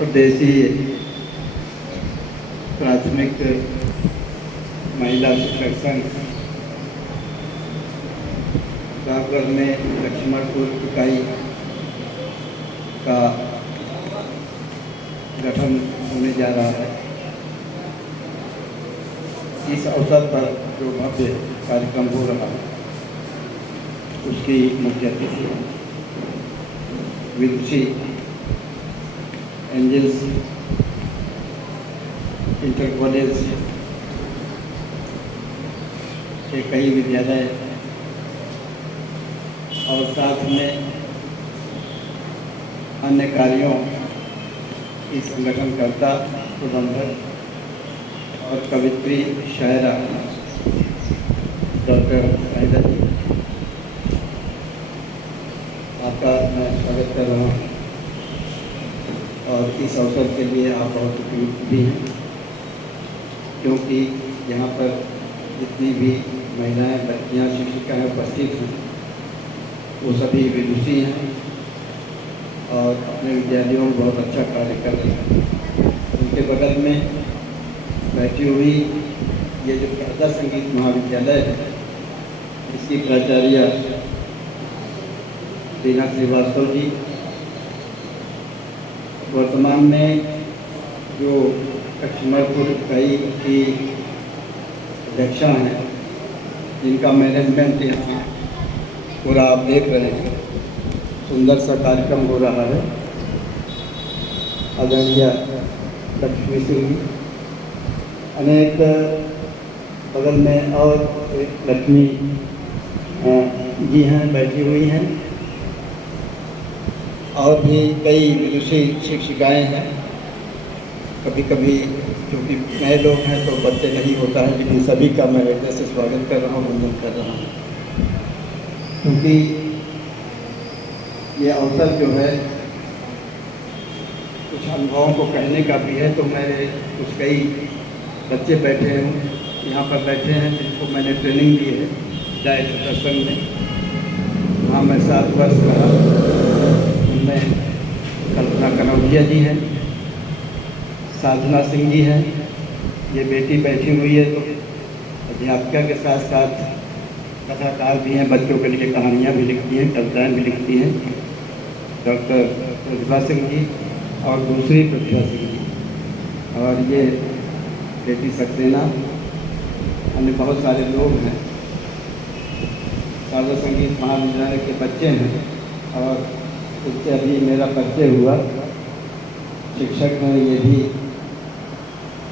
प्रदेशी प्राथमिक महिला शिक्षक संघ रामगढ़ में लक्ष्मणपुर इकाई का गठन होने जा रहा है। इस अवसर पर जो भव्य कार्यक्रम हो रहा है उसकी मुख्य अतिथि विदुषी एंजल्स इंटर कॉलेज के कई विद्यालय और साथ में अन्य कार्यों की संगठनकर्ता प्रबंधक और कवित्री शायरा डॉक्टर साहिदा जी, आपका मैं स्वागत कर रहा हूँ। और इस अवसर के लिए आप बहुत उपयुक्त भी हैं, क्योंकि यहाँ पर जितनी भी महिलाएं, बच्चियाँ, शिक्षिकाएँ उपस्थित हैं वो सभी विदुषी हैं और अपने विद्यालयों में बहुत अच्छा कार्य कर रहे हैं। उनके बगल में बैठी हुई ये जो शारदा संगीत महाविद्यालय है, इसकी प्राचार्य रीना श्रीवास्तव जी, वर्तमान में जो लक्ष्मणपुर इकाई की अध्यक्षा हैं, जिनका मैनेजमेंट यहाँ पूरा आप देख रहे हैं, सुंदर सा कार्यक्रम हो रहा है। आदरणीय लक्ष्मी सिंह जी, अनेक बगल में और लक्ष्मी जी हैं बैठी हुई हैं, और भी कई विदुषी शिक्षिकाएँ हैं। कभी कभी क्योंकि नए लोग हैं तो बच्चे नहीं होता है, लेकिन सभी का मैं हृदय से स्वागत कर रहा हूँ, वंदन कर रहा हूँ। क्योंकि ये अवसर जो है कुछ अनुभवों को कहने का भी है, तो मेरे कुछ कई बच्चे बैठे हैं यहाँ पर बैठे हैं जिनको मैंने ट्रेनिंग दी है डायरेक्टर संघ में। वहाँ मैं 7 वर्ष रहा। उनमें कल्पना कनौजिया जी हैं, साधना सिंह जी हैं, ये बेटी बैठी हुई है, तो अध्यापिका के साथ साथ कथाकार भी हैं, बच्चों के लिए कहानियाँ भी लिखती हैं, कविताएँ भी लिखती हैं, डॉक्टर प्रतिभा सिंह जी और दूसरी प्रतिभा सिंह जी, और ये बेटी सक्सेना, अन्य बहुत सारे लोग हैं। शारदा संगीत महाविद्यालय के बच्चे हैं और इससे अभी मेरा परिचय हुआ। शिक्षक हैं ये भी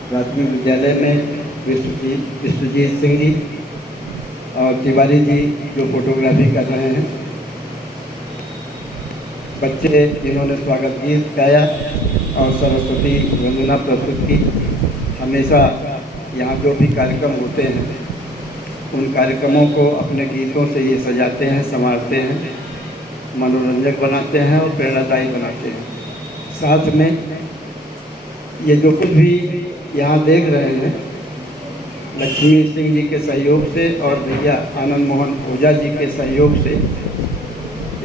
प्राथमिक विद्यालय में विश्वजीत सिंह जी और तिवारी जी जो फोटोग्राफी कर रहे हैं। बच्चे जिन्होंने स्वागत गीत गाया और सरस्वती वंदना प्रस्तुत की। हमेशा यहाँ जो भी कार्यक्रम होते हैं उन कार्यक्रमों को अपने गीतों से ये सजाते हैं, संवारते हैं, मनोरंजक बनाते हैं और प्रेरणादायी बनाते हैं। साथ में ये जो कुछ भी यहाँ देख रहे हैं, लक्ष्मी सिंह जी के सहयोग से और भैया आनंद मोहन ओझा जी के सहयोग से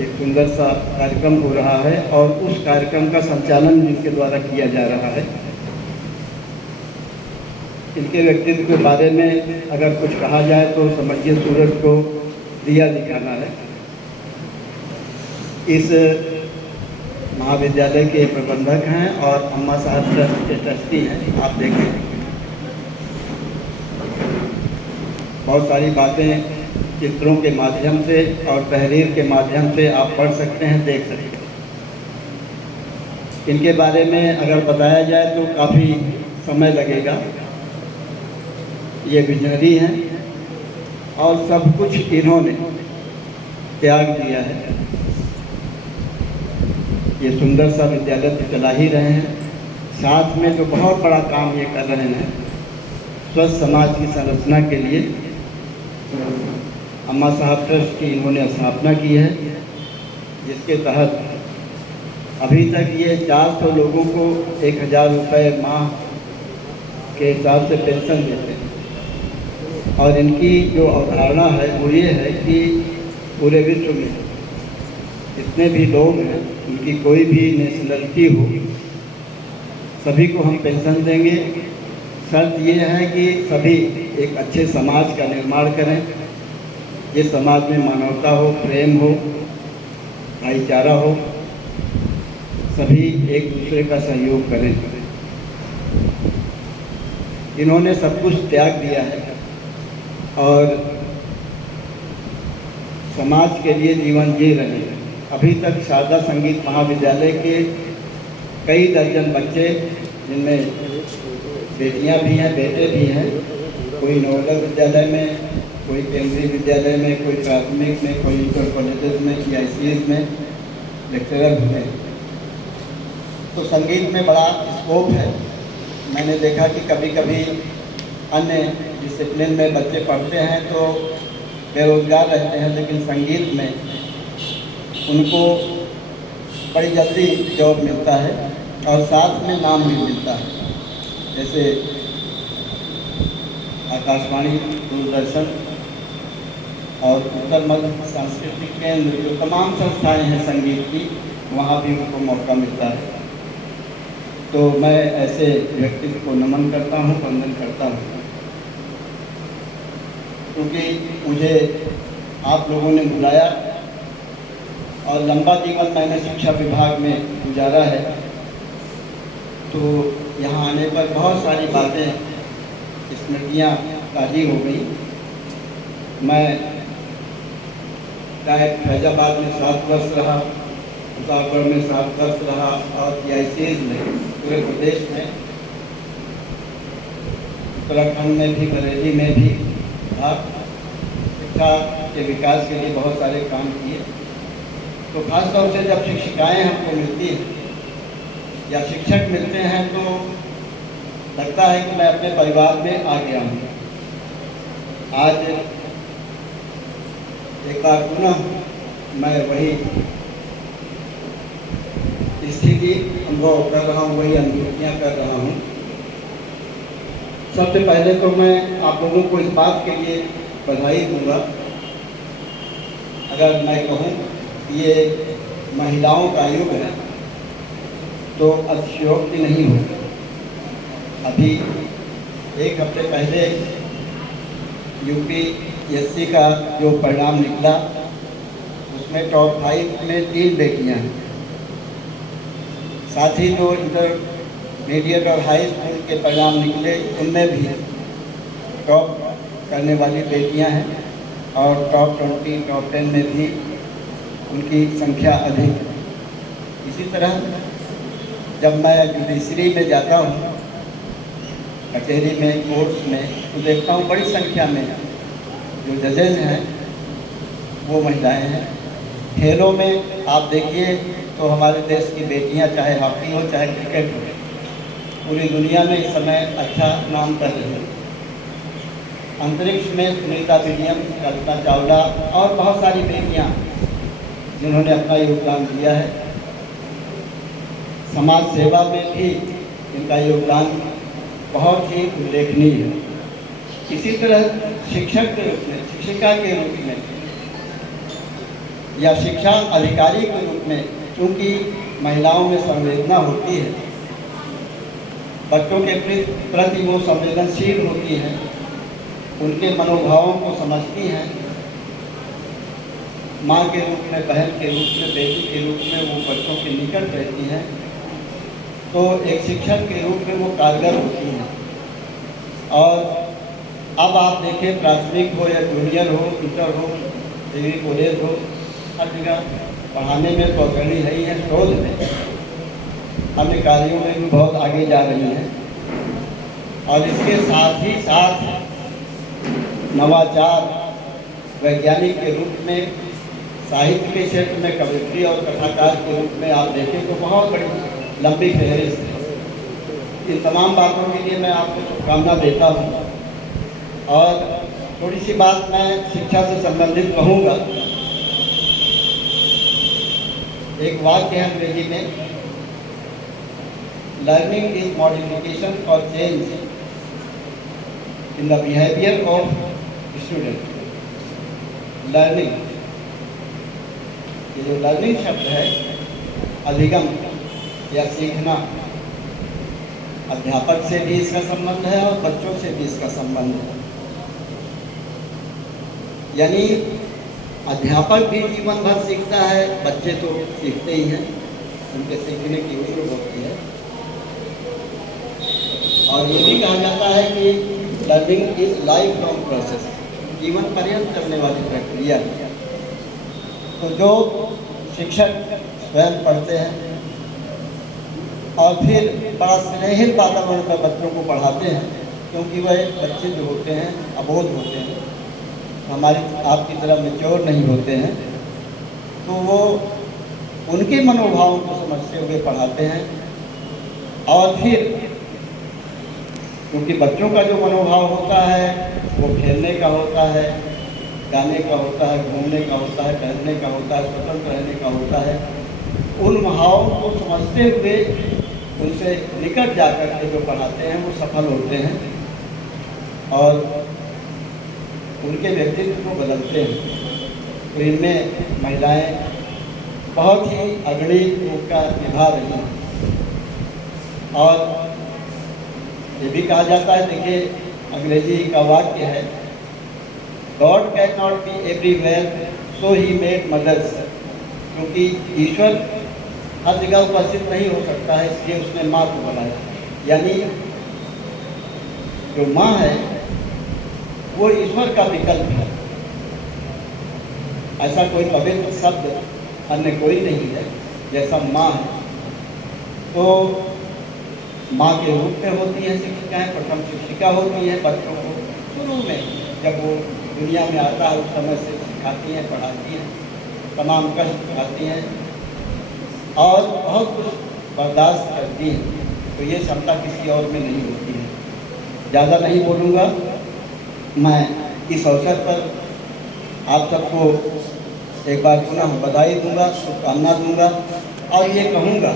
एक सुंदर सा कार्यक्रम हो रहा है, और उस कार्यक्रम का संचालन जिनके द्वारा किया जा रहा है। इनके व्यक्तित्व के बारे में अगर कुछ कहा जाए तो समझिए सूरज को दिया दिखाना है। इस महाविद्यालय के प्रबंधक हैं और अम्मा साहब ट्रस्ट के ट्रस्टी हैं। आप देखें, बहुत सारी बातें चित्रों के माध्यम से और तहरीर के माध्यम से आप पढ़ सकते हैं, देख सकते हैं। इनके बारे में अगर बताया जाए तो काफ़ी समय लगेगा। ये विजनरी हैं और सब कुछ इन्होंने त्याग दिया है। ये सुंदर सा विद्यालय तो चला ही रहे हैं, साथ में जो बहुत बड़ा काम ये कर रहे हैं स्वस्थ समाज की संरचना के लिए अम्मा साहब ट्रस्ट की इन्होंने स्थापना की है, जिसके तहत अभी तक ये 400 लोगों को 1000 रुपये माह के हिसाब से पेंशन देते हैं। और इनकी जो अवधारणा है वो ये है कि पूरे विश्व में जितने भी लोग हैं, उनकी कोई भी नेशनलिटी हो, सभी को हम पेंशन देंगे। शर्त ये है कि सभी एक अच्छे समाज का निर्माण करें, ये समाज में मानवता हो, प्रेम हो, भाईचारा हो, सभी एक दूसरे का सहयोग करें। इन्होंने सब कुछ त्याग दिया है और समाज के लिए जीवन जी रहे हैं। अभी तक शारदा संगीत महाविद्यालय के कई दर्जन बच्चे, जिनमें बेटियां भी हैं, बेटे भी हैं, कोई नवोदय विद्यालय में, कोई केंद्रीय विद्यालय में, कोई प्राथमिक में, कोई इंटर कॉलेजेस में, ICS में लेक्चरर हुए। तो संगीत में बड़ा स्कोप है। मैंने देखा कि कभी कभी अन्य डिसिप्लिन में बच्चे पढ़ते हैं तो बेरोजगार रहते हैं, लेकिन संगीत में उनको बड़ी जल्दी जॉब मिलता है और साथ में नाम भी मिलता है। जैसे आकाशवाणी, दूरदर्शन और उत्तर मध्य सांस्कृतिक केंद्र, जो तमाम संस्थाएं हैं संगीत की, वहाँ भी उनको मौका मिलता है। तो मैं ऐसे व्यक्ति को नमन करता हूँ, वंदन करता हूँ, क्योंकि मुझे आप लोगों ने बुलाया और लंबा जीवन मैंने शिक्षा विभाग में गुजारा है। तो यहाँ आने पर बहुत सारी बातें, स्मृतियाँ ताज़ी हो गई। मैं चाहे फैजाबाद में 7 वर्ष रहा, प्रतापगढ़ में 7 वर्ष रहा और ICS में पूरे प्रदेश में, उत्तराखंड में भी, बरेली में भी शिक्षा के विकास के लिए बहुत सारे काम किए। तो खास तौर से जब शिक्षिकाएँ हमको मिलती हैं या शिक्षक मिलते हैं तो लगता है कि मैं अपने परिवार में आ गया हूँ। आज एक बार पुनः मैं वही स्थिति अनुभव कर रहा हूँ, वही अनुभूतियाँ कर रहा हूँ। सबसे पहले तो मैं आप लोगों को इस बात के लिए बधाई दूंगा। अगर मैं कहूँ ये महिलाओं का युग है तो अतिशयोक्ति नहीं होगी। अभी एक हफ्ते पहले UPSC का जो परिणाम निकला, उसमें टॉप 5 में 3 बेटियां हैं। साथ ही जो इंटरमीडिएट और हाई स्कूल के परिणाम निकले, उनमें भी टॉप करने वाली बेटियां हैं और टॉप 20, टॉप 10 में भी उनकी संख्या अधिक है। इसी तरह जब मैं जुडिशरी में जाता हूँ, कचहरी में, कोर्ट्स में, तो देखता हूँ बड़ी संख्या में जो जजेज हैं वो महिलाएं हैं। खेलों में आप देखिए तो हमारे देश की बेटियां, चाहे हॉकी हो चाहे क्रिकेट हो, पूरी दुनिया में इस समय अच्छा नाम कर रही है। अंतरिक्ष में सुनीता विलियम्स, कल्पना चावला और बहुत सारी बेटियां जिन्होंने अपना योगदान दिया है। समाज सेवा में भी इनका योगदान बहुत ही उल्लेखनीय है। इसी तरह शिक्षक के रूप में, शिक्षिका के रूप में या शिक्षा अधिकारी के रूप में, चूँकि महिलाओं में संवेदना होती है, बच्चों के प्रति वो संवेदनशील होती हैं, उनके मनोभावों को समझती हैं, माँ के रूप में, बहन के रूप में, बेटी के रूप में वो बच्चों के निकट रहती हैं, तो एक शिक्षक के रूप में वो कारगर होती हैं। और अब आप देखें, प्राथमिक हो या जूनियर हो, इंटर हो, डिग्री कॉलेज हो, हर जगह पढ़ाने में तो अग्रणी है ही है, शोध में, अन्य कार्यों में भी बहुत आगे जा रही हैं। और इसके साथ ही साथ नवाचार, वैज्ञानिक के रूप में, साहित्य के क्षेत्र में कवियत्री और कथाकार के रूप में आप देखें तो बहुत बड़ी लंबी फहरिस्त है। इन तमाम बातों के लिए मैं आपको शुभकामना देता हूँ। और थोड़ी सी बात मैं शिक्षा से संबंधित कहूँगा। एक वाक्य है अंग्रेजी में, लर्निंग इज मॉडिफिकेशन और change in the behaviour of student. Learning, ये जो लर्निंग शब्द है, अधिगम या सीखना, अध्यापक से भी इसका संबंध है और बच्चों से भी इसका संबंध है। यानी अध्यापक भी जीवन भर सीखता है, बच्चे तो सीखते ही हैं, उनके सीखने की उम्र होती है। और ये भी कहा जाता है कि learning is life long process, जीवन पर्यंत चलने वाली प्रक्रिया है। तो जो शिक्षक स्वयं पढ़ते हैं और फिर बड़ा स्नेहित वातावरण में बच्चों को पढ़ाते हैं, क्योंकि वह बच्चे जो होते हैं अबोध होते हैं, हमारी आपकी तरह मैच्योर नहीं होते हैं, तो वो उनके मनोभावों को समझते हुए पढ़ाते हैं। और फिर क्योंकि बच्चों का जो मनोभाव होता है वो खेलने का होता है, गाने का होता है, घूमने का होता है, टहलने का होता है, स्वतंत्र रहने का होता है, उन भावों को समझते हुए उनसे निकट जाकर के जो पढ़ाते हैं वो सफल होते हैं और उनके व्यक्तित्व को बदलते हैं। तो इनमें महिलाएं बहुत ही अग्रणी भूमिका निभा रही हैं। और ये भी कहा जाता है, देखिए अंग्रेजी का वाक्य है, God can not be everywhere so he made mothers, क्योंकि ईश्वर हर जगह उपस्थित नहीं हो सकता है, इसलिए उसने माँ को बनाया। यानी जो माँ है वो ईश्वर का विकल्प है, ऐसा कोई पवित्र शब्द अन्य कोई नहीं है जैसा माँ है। तो माँ के रूप में होती है शिक्षिकाएँ, प्रथम शिक्षिका होती है, बच्चों को शुरू में जब वो दुनिया में आता है उस समय से सिखाती हैं, पढ़ाती हैं, तमाम कष्ट उठाती हैं और बहुत कुछ बर्दाश्त करती हैं। तो ये क्षमता किसी और में नहीं होती है। ज़्यादा नहीं बोलूँगा, मैं इस अवसर पर आप सबको एक बार पुनः बधाई दूंगा, शुभकामना दूंगा और ये कहूँगा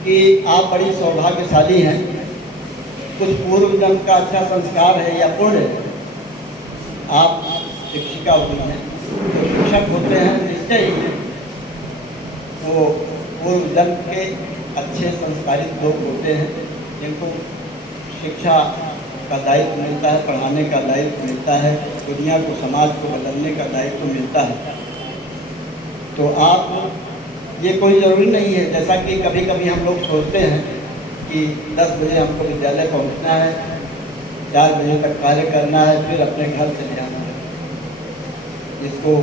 कि आप बड़ी सौभाग्यशाली हैं। कुछ पूर्व जन्म का अच्छा संस्कार है या पुण्य, आप शिक्षिका हुई हैं, जो शिक्षक होते हैं निश्चय ही वो पूर्व जन्म के अच्छे संस्कारित लोग होते हैं, जिनको शिक्षा का दायित्व मिलता है, पढ़ाने का दायित्व मिलता है, दुनिया को, समाज को बदलने का दायित्व मिलता है। तो आप, ये कोई ज़रूरी नहीं है, जैसा कि कभी कभी हम लोग सोचते हैं कि 10 बजे हमको विद्यालय पहुंचना है, 4 बजे तक कार्य करना है, फिर अपने घर चले आना है। इसको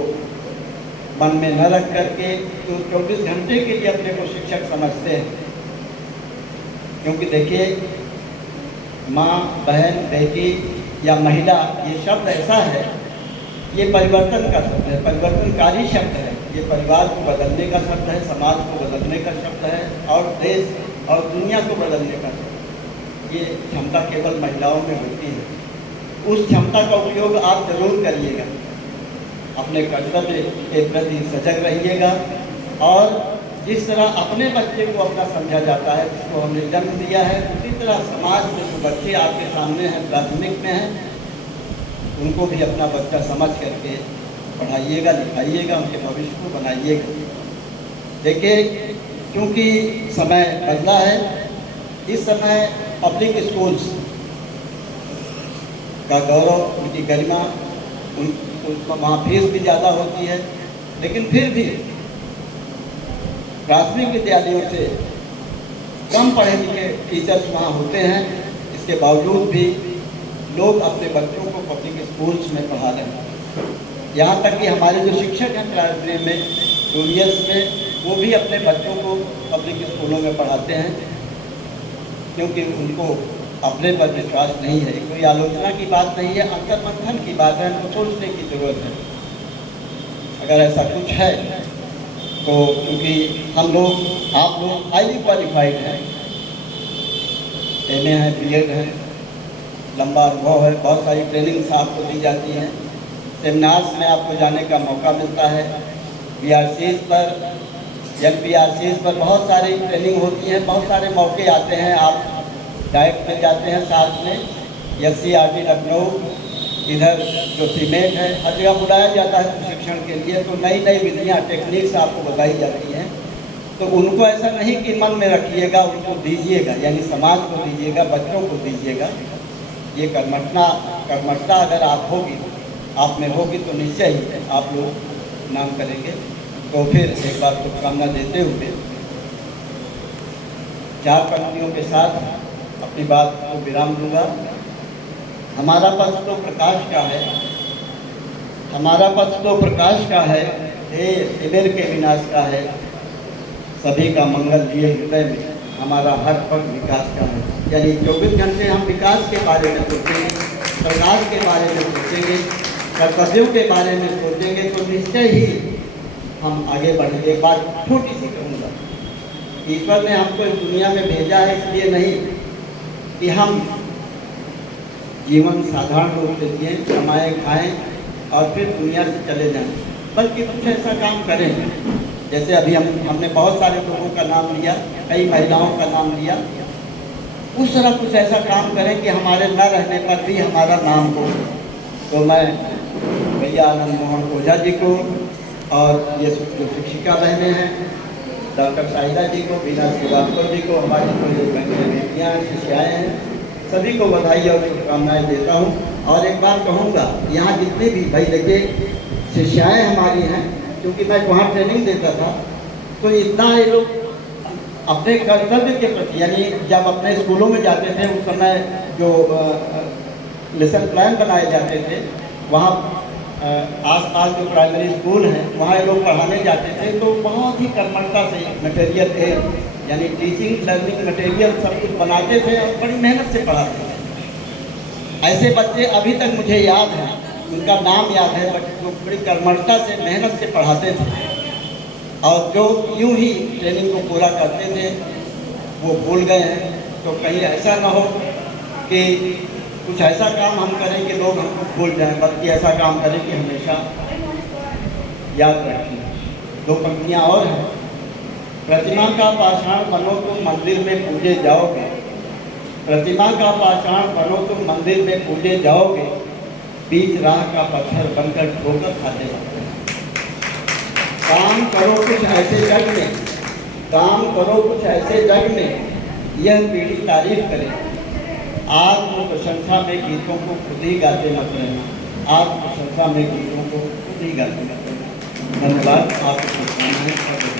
मन में न रख करके तो 24 घंटे के लिए अपने को शिक्षक समझते हैं। क्योंकि देखिए, माँ, बहन, बेटी या महिला, ये शब्द ऐसा है, ये परिवर्तन का शब्द है, परिवर्तनकारी शब्द है। ये परिवार को बदलने का शब्द है, समाज को बदलने का शब्द है और देश और दुनिया को बदलने का शब्द है। ये क्षमता केवल महिलाओं में होती है। उस क्षमता का उपयोग आप जरूर करिएगा, अपने कर्तव्य के प्रति सजग रहिएगा और जिस तरह अपने बच्चे को अपना समझा जाता है, जिसको हमने जन्म दिया है, उसी तरह समाज में जो बच्चे आपके सामने हैं, प्राथमिक में हैं, उनको भी अपना बच्चा समझ करके पढ़ाइएगा, लिखाइएगा, उनके भविष्य को बनाइएगा। देखिए, क्योंकि समय बदला है, इस समय पब्लिक स्कूल्स का गौरव, उनकी गरिमा, उनको वहाँ फीस भी ज़्यादा होती है, लेकिन फिर भी प्राथमिक विद्यालयों से कम पढ़े लिखे टीचर्स वहाँ होते हैं। इसके बावजूद भी लोग अपने बच्चों को पब्लिक स्कूल्स में पढ़ा रहे हैं। यहाँ तक कि हमारे जो शिक्षक हैं प्राइमरी में, जूनियर्स में, वो भी अपने बच्चों को पब्लिक स्कूलों में पढ़ाते हैं, क्योंकि उनको अपने पर विश्वास नहीं है। कोई आलोचना की बात नहीं है, अंतर्मंथन की बात है, उनको सोचने की ज़रूरत है। अगर ऐसा कुछ है तो, क्योंकि हम लोग, आप लोग हाईली क्वालिफाइड हैं, एमए है, बीएड है, लंबा अनुभव है, बहुत सारी ट्रेनिंग्स आपको दी जाती हैं, सेमिनार्स में आपको जाने का मौका मिलता है, बीआरसीज पर, एलपीआरसीज पर बहुत सारी ट्रेनिंग होती है, बहुत सारे मौके आते हैं, आप डायरेक्ट में जाते हैं, साथ में एससीईआरटी लखनऊ, इधर जो सीमेंट है, हर जगह बुलाया जाता है प्रशिक्षण के लिए। तो नई नई विधियाँ, टेक्निक्स आपको बताई जाती हैं तो उनको ऐसा नहीं कि मन में रखिएगा, उनको दीजिएगा, यानी समाज को दीजिएगा, बच्चों को दीजिएगा। ये कर्मठता अगर आप में होगी तो निश्चय ही आप लोग नाम करेंगे। तो फिर एक बार शुभकामना देते हुए 4 पंक्तियों के साथ अपनी बात को विराम दूंगा। हमारा पथ तो प्रकाश का है, हमारा पथ तो प्रकाश का है, हे तिमिर के विनाश का है, सभी का मंगल लिए हृदय में, हमारा हर पग विकास का है। यानी 24 घंटे हम विकास के बारे में सोचेंगे, प्रकाश के बारे में सोचेंगे, कर्तव्यों के बारे में सोचेंगे तो निश्चय ही हम आगे बढ़ेंगे। एक बात छोटी सी कहूँगा, ईश्वर ने हमको इस दुनिया में भेजा है इसलिए नहीं कि हम जीवन साधारण रूप से जिए, कमाएं खाएं और फिर दुनिया से चले जाएं, बल्कि कुछ ऐसा काम करें। जैसे अभी हमने बहुत सारे लोगों का नाम लिया, कई महिलाओं का नाम लिया, उस तरह कुछ ऐसा काम करें कि हमारे न रहने पर भी हमारा नाम हो। तो मैं भैया आनंद मोहन ओझा जी को और ये जो शिक्षिका बहनें हैं, डॉक्टर शाहिदा जी को, बीना श्रीवास्तव जी को, हमारी जो बेटियाँ शिष्याएँ हैं, सभी को बधाई और शुभकामनाएँ देता हूँ। और एक बात कहूँगा, यहाँ जितने भी भाई देखिए शिष्याएँ हमारी हैं, क्योंकि मैं वहाँ ट्रेनिंग देता था, तो इतना ये लोग अपने कर्तव्य के प्रति, यानी जब अपने स्कूलों में जाते थे उस समय जो लेसन प्लान बनाए जाते थे, वहाँ आसपास जो प्राइमरी स्कूल हैं वहाँ ये लोग पढ़ाने जाते थे, तो बहुत ही कर्मठता से मटेरियल थे, यानी टीचिंग लर्निंग मटेरियल सब कुछ बनाते थे और बड़ी मेहनत से पढ़ाते थे। ऐसे बच्चे अभी तक मुझे याद हैं, उनका नाम याद है, बट जो बड़ी कर्मठता से मेहनत से पढ़ाते थे और जो यूं ही ट्रेनिंग को पूरा करते थे वो भूल गए हैं। तो कहीं ऐसा ना हो कि कुछ ऐसा काम हम करें कि लोग हमको भूल जाएं, बल्कि ऐसा काम करें कि हमेशा याद रखें। 2 पंक्तियाँ और हैं। प्रतिमा का पाषाण बनो तुम मंदिर में पूजे जाओगे, प्रतिमा का पाषाण बनो तुम मंदिर में पूजे जाओगे, बीच राह का पत्थर बनकर ठोकर खाते जाते हैं। काम करो कुछ ऐसे जग में, काम करो कुछ ऐसे जग में, यह पीढ़ी तारीफ करे। आत्म प्रशंसा में गीतों को खुद ही गाते मत रहना, आत्म प्रशंसा में गीतों को खुद ही गाते मत रहना। धन्यवाद। आपको शुभकामनाएं।